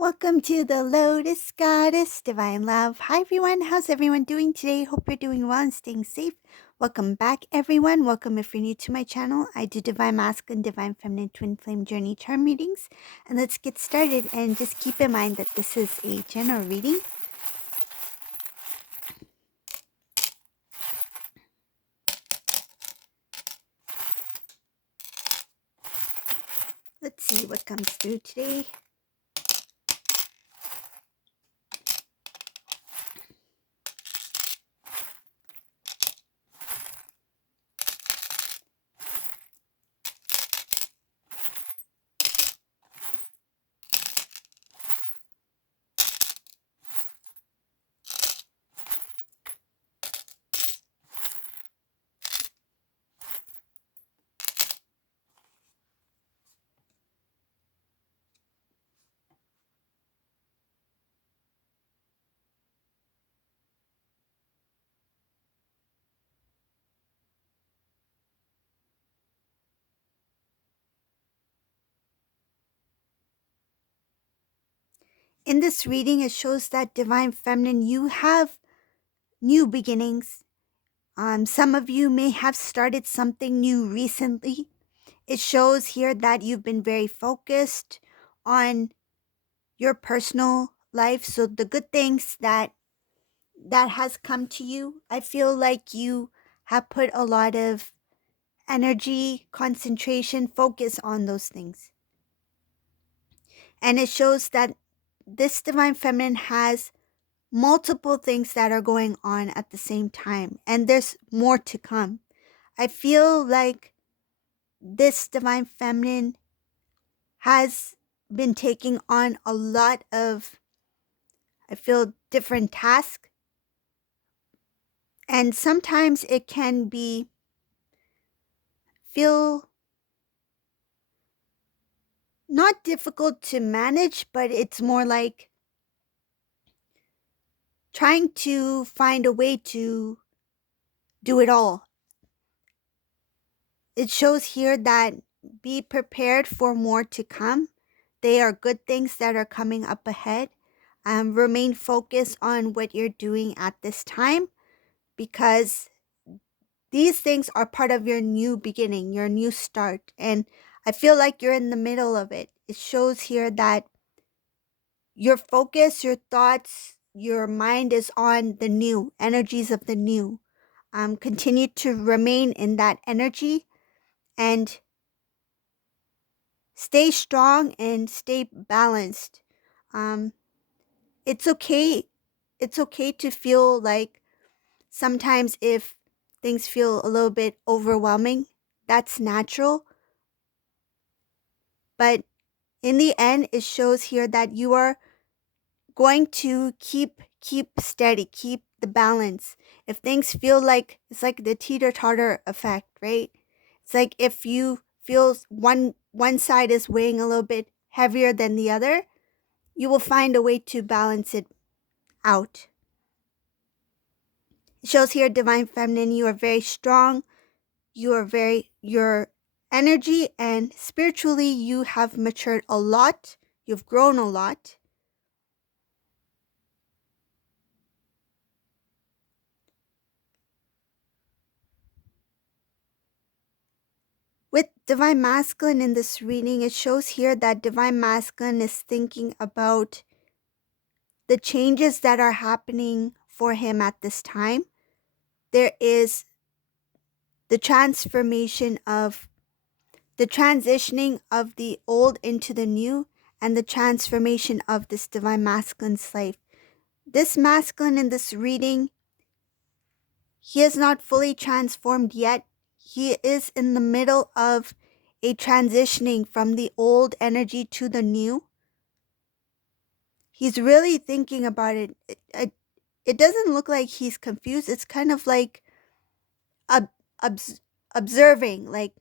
Welcome to the Lotus Goddess Divine Love. Hi everyone, how's everyone doing today? Hope you're doing well and staying safe. Welcome back everyone. Welcome if you're new to my channel. I do Divine Masculine, Divine Feminine, Twin Flame Journey Charm readings. And let's get started, and just keep in mind that this is a general reading. Let's see what comes through today. In this reading, it shows that Divine Feminine, you have new beginnings. Some of you may have started something new recently. It shows here that you've been very focused on your personal life. So the good things that has come to you, I feel like you have put a lot of energy, concentration, focus on those things. And it shows that this Divine Feminine has multiple things that are going on at the same time, and there's more to come. I feel like this Divine Feminine has been taking on a lot of, I feel, different tasks. And sometimes it can feel not difficult to manage, but it's more like trying to find a way to do it all. It shows here that be prepared for more to come. They are good things that are coming up ahead. Remain focused on what you're doing at this time, because these things are part of your new beginning, your new start. And I feel like you're in the middle of it. It shows here that your focus, your thoughts, your mind is on the new, energies of the new. Continue to remain in that energy and stay strong and stay balanced. Um, it's okay. It's okay to feel like sometimes if things feel a little bit overwhelming, that's natural. But in the end, it shows here that you are going to keep steady, keep the balance. If things feel like, it's like the teeter-totter effect, right? It's like if you feel one side is weighing a little bit heavier than the other, you will find a way to balance it out. It shows here, Divine Feminine, you are very strong. Your energy and spiritually, you have matured a lot. You've grown a lot. With Divine Masculine in this reading, it shows here that Divine Masculine is thinking about the changes that are happening for him at this time. There is the transformation of the transitioning of the old into the new, and the transformation of this Divine Masculine's life. This masculine in this reading, he is not fully transformed yet. He is in the middle of a transitioning from the old energy to the new. He's really thinking about it. It doesn't look like he's confused. It's kind of like observing, like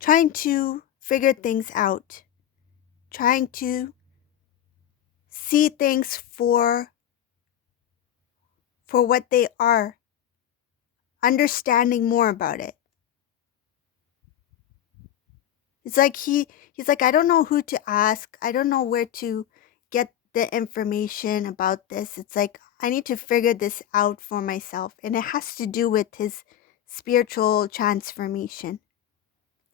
trying to figure things out, trying to see things for what they are, understanding more about it. It's like he's like, I don't know who to ask. I don't know where to get the information about this. It's like I need to figure this out for myself. And it has to do with his spiritual transformation,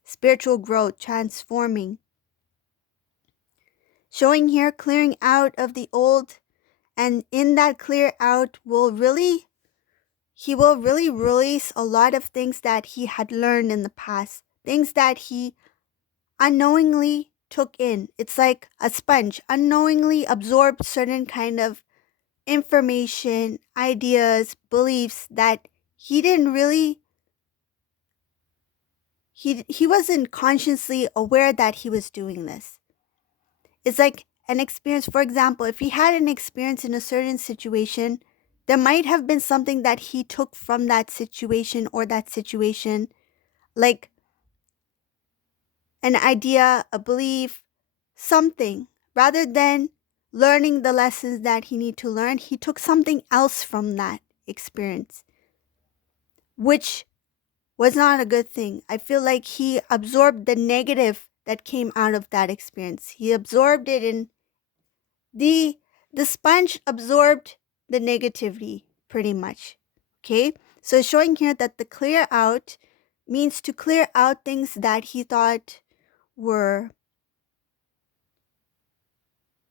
spiritual growth, transforming. Showing here clearing out of the old, and in that clear out he will really release a lot of things that he had learned in the past, things that he unknowingly took in. It's like a sponge, unknowingly absorbed certain kind of information, ideas, beliefs that he didn't really he wasn't consciously aware that he was doing this. It's like an experience. For example, if he had an experience in a certain situation, there might have been something that he took from that situation or that situation, like an idea, a belief, something. Rather than learning the lessons that he need to learn, he took something else from that experience, which was not a good thing. I feel like he absorbed the negative that came out of that experience. He absorbed it in the sponge absorbed the negativity pretty much. Okay? So showing here that the clear out means to clear out things that he thought were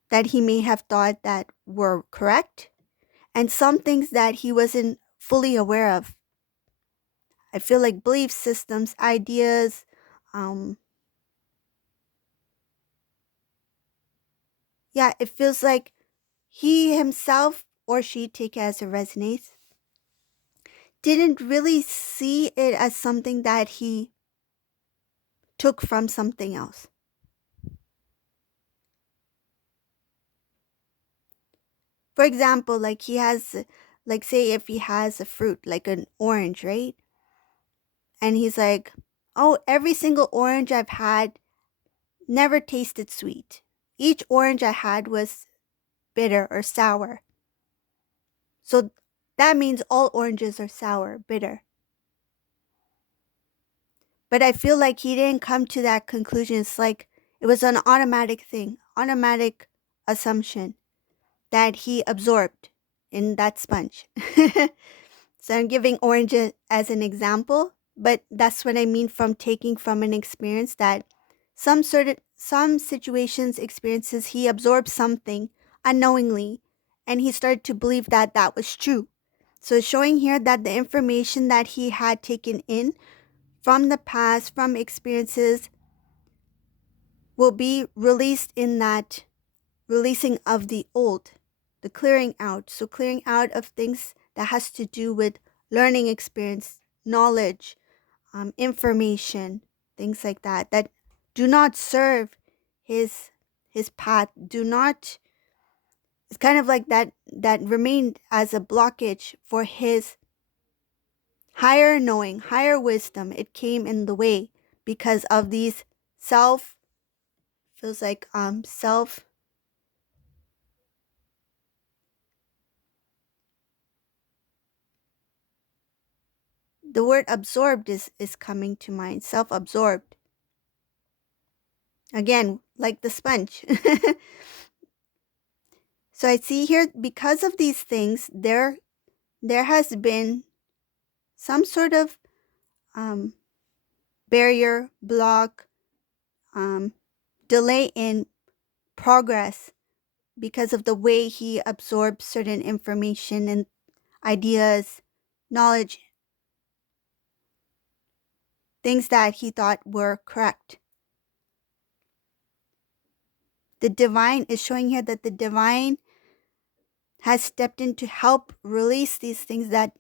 that he may have thought that were correct, and some things that he wasn't fully aware of. I feel like belief systems, ideas, um, yeah, it feels like he himself or she, take it as it resonates, didn't really see it as something that he took from something else. For example, like he has, like say if he has a fruit, like an orange, right? And he's like, oh, every single orange I've had never tasted sweet. Each orange I had was bitter or sour. So that means all oranges are sour, bitter. But I feel like he didn't come to that conclusion. It's like it was an automatic thing, automatic assumption that he absorbed in that sponge. So I'm giving orange as an example, but that's what I mean from taking from an experience that some situations, experiences, he absorbed something unknowingly, and he started to believe that that was true. So showing here that the information that he had taken in from the past, from experiences, will be released in that releasing of the old, the clearing out. So clearing out of things that has to do with learning experience, knowledge, information, things like that, that do not serve his path, do not, it's kind of like that remained as a blockage for his higher knowing, higher wisdom. It came in the way because of these self, feels like self, the word absorbed is coming to mind, self-absorbed. Again, like the sponge. So I see here, because of these things, there has been some sort of um, barrier, block, um, delay in progress because of the way he absorbed certain information and ideas, knowledge, things that he thought were correct. The divine is showing here that the divine has stepped in to help release these things that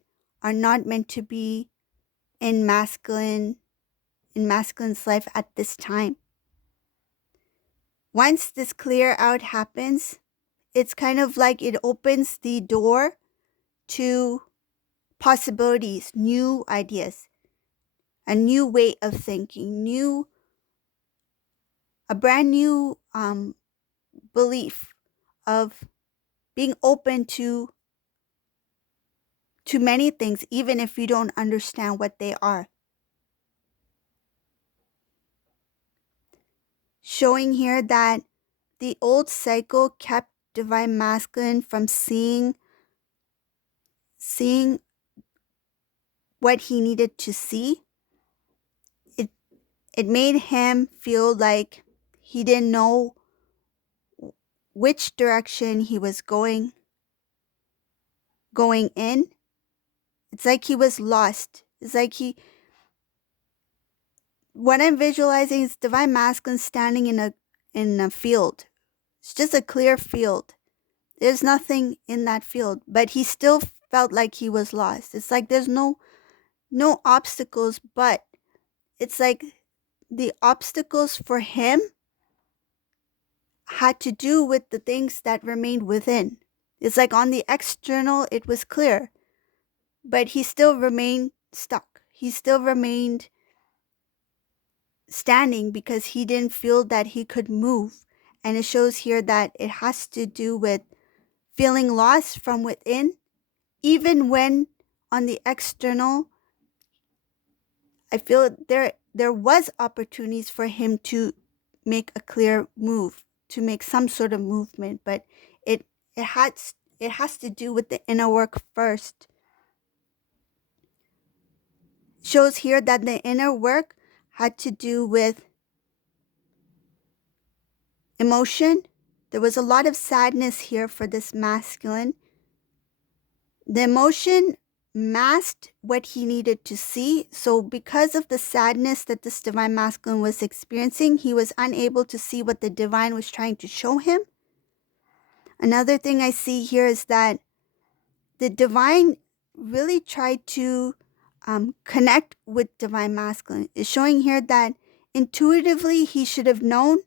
are not meant to be in masculine's life at this time. Once this clear out happens, it's kind of like it opens the door to possibilities, new ideas, a new way of thinking, a brand new belief of being open to many things, even if you don't understand what they are. showing here that the old cycle kept divine masculine from seeing what he needed to see. It it made him feel like he didn't know which direction he was going in. It's like he was lost. It's like what I'm visualizing is divine masculine standing in a field. It's just a clear field. There's nothing in that field, but he still felt like he was lost. It's like there's no obstacles, but it's like the obstacles for him had to do with the things that remained within. It's like on the external it was clear, but he still remained stuck. He still remained standing because he didn't feel that he could move. And it shows here that it has to do with feeling lost from within, even when on the external, I feel there was opportunities for him to make a clear move, to make some sort of movement, but it it has to do with the inner work first. Shows here that the inner work had to do with emotion. There was a lot of sadness here for this masculine. The emotion masked what he needed to see. So because of the sadness that this divine masculine was experiencing, he was unable to see what the divine was trying to show him. Another thing I see here is that the divine really tried to connect with divine masculine. It's showing here that intuitively he should have known,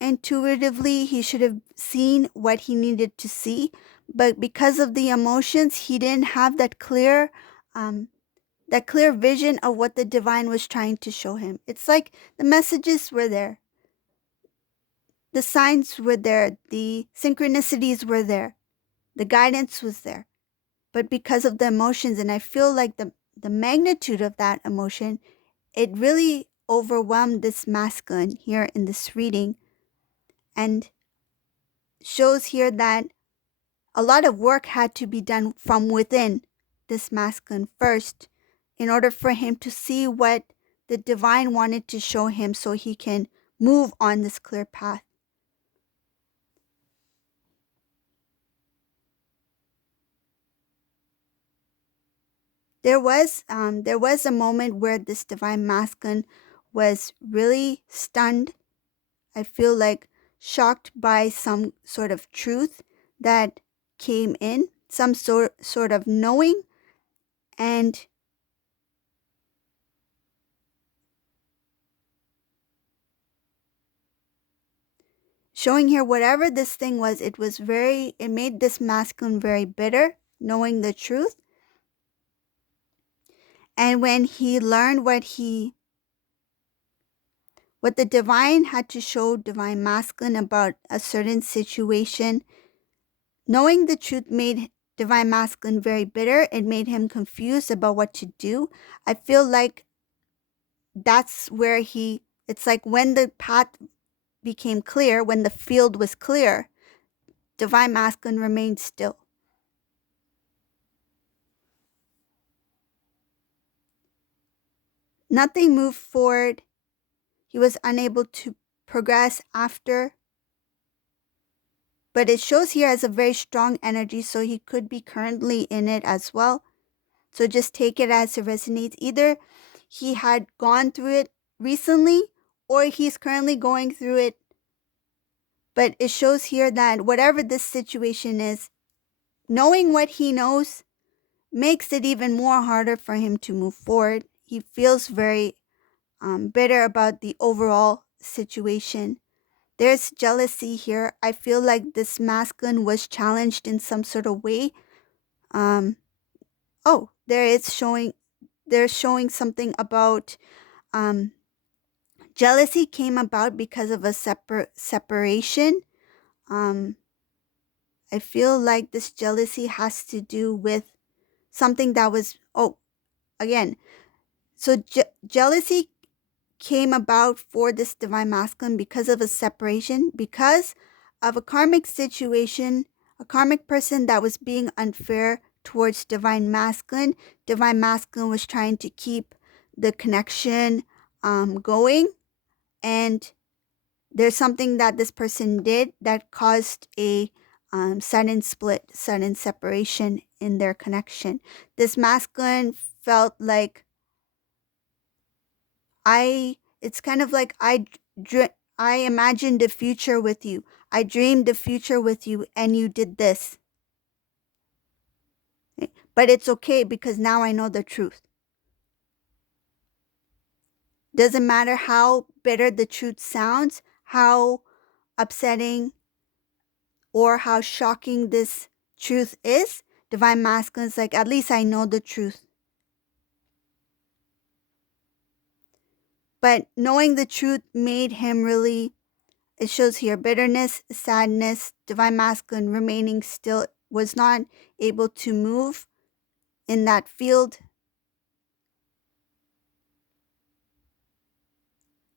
intuitively he should have seen what he needed to see, but because of the emotions, he didn't have that clear vision of what the divine was trying to show him. It's like the messages were there, the signs were there, the synchronicities were there, the guidance was there, but because of the emotions, and I feel like the magnitude of that emotion, it really overwhelmed this masculine here in this reading, and shows here that a lot of work had to be done from within this masculine first in order for him to see what the divine wanted to show him so he can move on this clear path. There was a moment where this divine masculine was really stunned. I feel like shocked by some sort of truth that came in, some sort of knowing, and showing here whatever this thing was, it made this masculine very bitter, knowing the truth. And when he learned what the divine had to show divine masculine about a certain situation, knowing the truth made divine masculine very bitter. It made him confused about what to do. I feel like that's where it's like when the path became clear, when the field was clear, divine masculine remained still. Nothing moved forward. He was unable to progress after. But it shows here as a very strong energy, so he could be currently in it as well. So just take it as it resonates. Either he had gone through it recently or he's currently going through it. But it shows here that whatever this situation is, knowing what he knows makes it even more harder for him to move forward. He feels very bitter about the overall situation. There's jealousy here. I feel like this masculine was challenged in some sort of way. Oh, they're showing something about jealousy came about because of a separation. Um, I feel like this jealousy has to do with something that was, again. So jealousy came about for this divine masculine because of a separation, because of a karmic situation, a karmic person that was being unfair towards divine masculine. Divine masculine was trying to keep the connection going, and there's something that this person did that caused a sudden split, sudden separation in their connection. This masculine felt like it's kind of like I imagined a future with you. I dreamed a future with you and you did this. But it's okay because now I know the truth. Doesn't matter how bitter the truth sounds, how upsetting or how shocking this truth is. Divine masculine is like, at least I know the truth. But knowing the truth made him really, it shows here, bitterness, sadness, divine masculine remaining still, was not able to move in that field.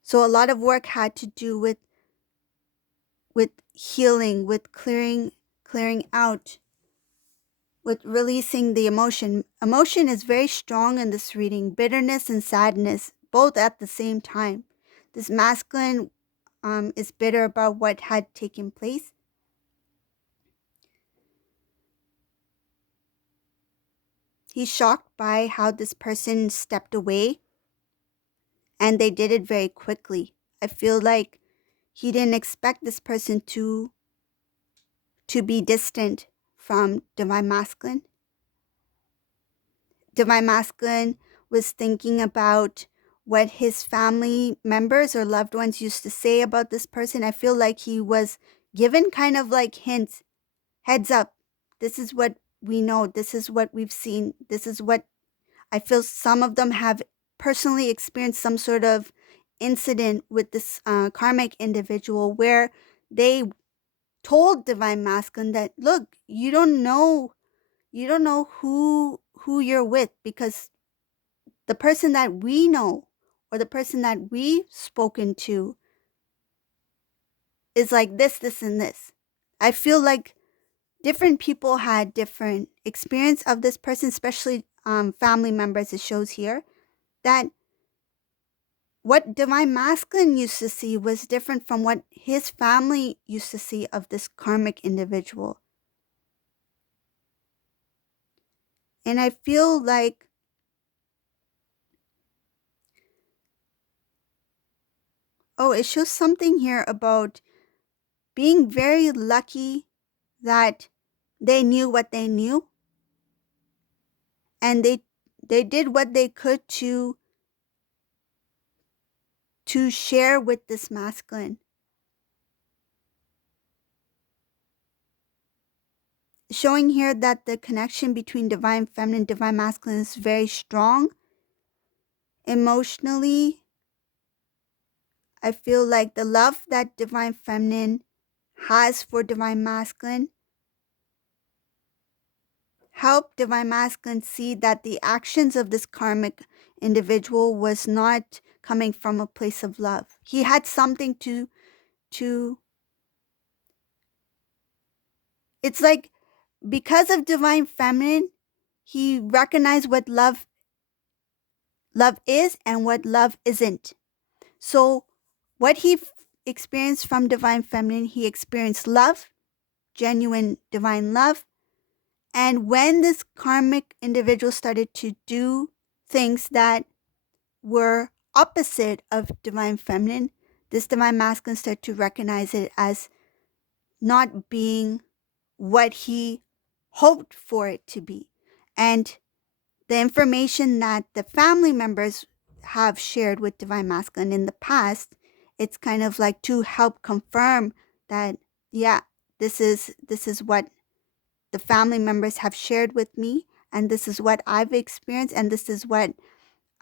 So a lot of work had to do with healing, with clearing out, with releasing the emotion. Emotion is very strong in this reading, bitterness and sadness, both at the same time. This masculine is bitter about what had taken place. He's shocked by how this person stepped away, and they did it very quickly. I feel like he didn't expect this person to be distant from divine masculine. Divine masculine was thinking about what his family members or loved ones used to say about this person. I feel like he was given kind of like hints, heads up. This is what we know. This is what we've seen. This is what I feel some of them have personally experienced some sort of incident with this karmic individual where they told divine masculine that, look, you don't know who you're with, because the person that we know or the person that we've spoken to is like this, and this. I feel like different people had different experience of this person, especially family members. It shows here that what divine masculine used to see was different from what his family used to see of this karmic individual. And I feel like it shows something here about being very lucky that they knew what they knew, and they did what they could to share with this masculine. Showing here that the connection between divine feminine and divine masculine is very strong. Emotionally, I feel like the love that divine feminine has for divine masculine helped divine masculine see that the actions of this karmic individual was not coming from a place of love. He had something to it's like, because of divine feminine, he recognized what love is and what love isn't. So what he experienced from divine feminine, he experienced love, genuine divine love. And when this karmic individual started to do things that were opposite of divine feminine, this divine masculine started to recognize it as not being what he hoped for it to be. And the information that the family members have shared with divine masculine in the past, it's kind of like to help confirm that, yeah, this is what the family members have shared with me, and this is what I've experienced, and this is what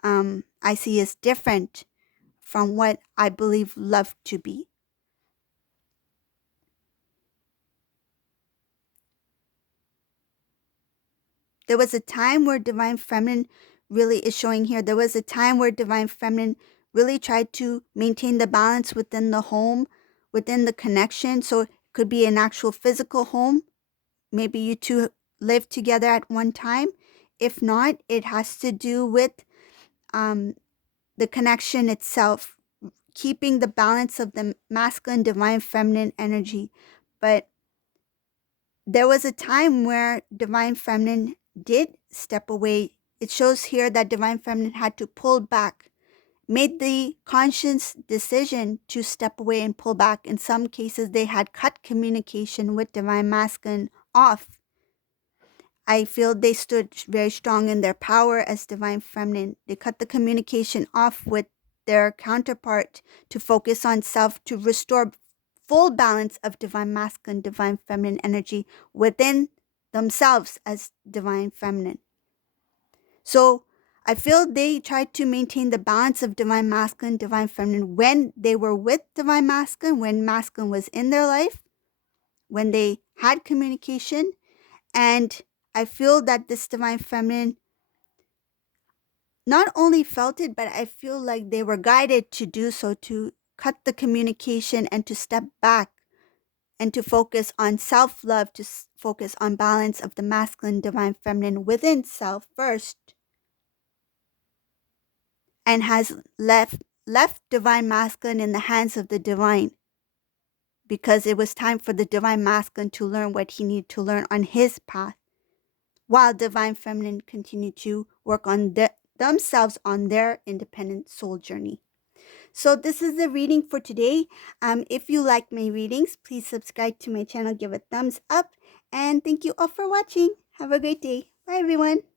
I see as different from what I believe love to be. There was a time where divine feminine really is showing here. There was a time where divine feminine really tried to maintain the balance within the home, within the connection. So it could be an actual physical home. Maybe you two live together at one time. If not, it has to do with um, the connection itself, keeping the balance of the masculine, divine, feminine energy. But there was a time where divine feminine did step away. It shows here that divine feminine had to pull back, made the conscious decision to step away and pull back. In some cases, they had cut communication with divine masculine off. I feel they stood very strong in their power as divine feminine. They cut the communication off with their counterpart to focus on self, to restore full balance of divine masculine, divine feminine energy within themselves as divine feminine. So I feel they tried to maintain the balance of divine masculine, divine feminine when they were with divine masculine, when masculine was in their life, when they had communication. And I feel that this divine feminine not only felt it, but I feel like they were guided to do so, to cut the communication and to step back and to focus on self-love, to focus on balance of the masculine, divine feminine within self first, and has left divine masculine in the hands of the divine, because it was time for the divine masculine to learn what he needed to learn on his path, while divine feminine continued to work on themselves on their independent soul journey. So this is the reading for today. If you like my readings, please subscribe to my channel, give a thumbs up, and thank you all for watching. Have a great day. Bye everyone.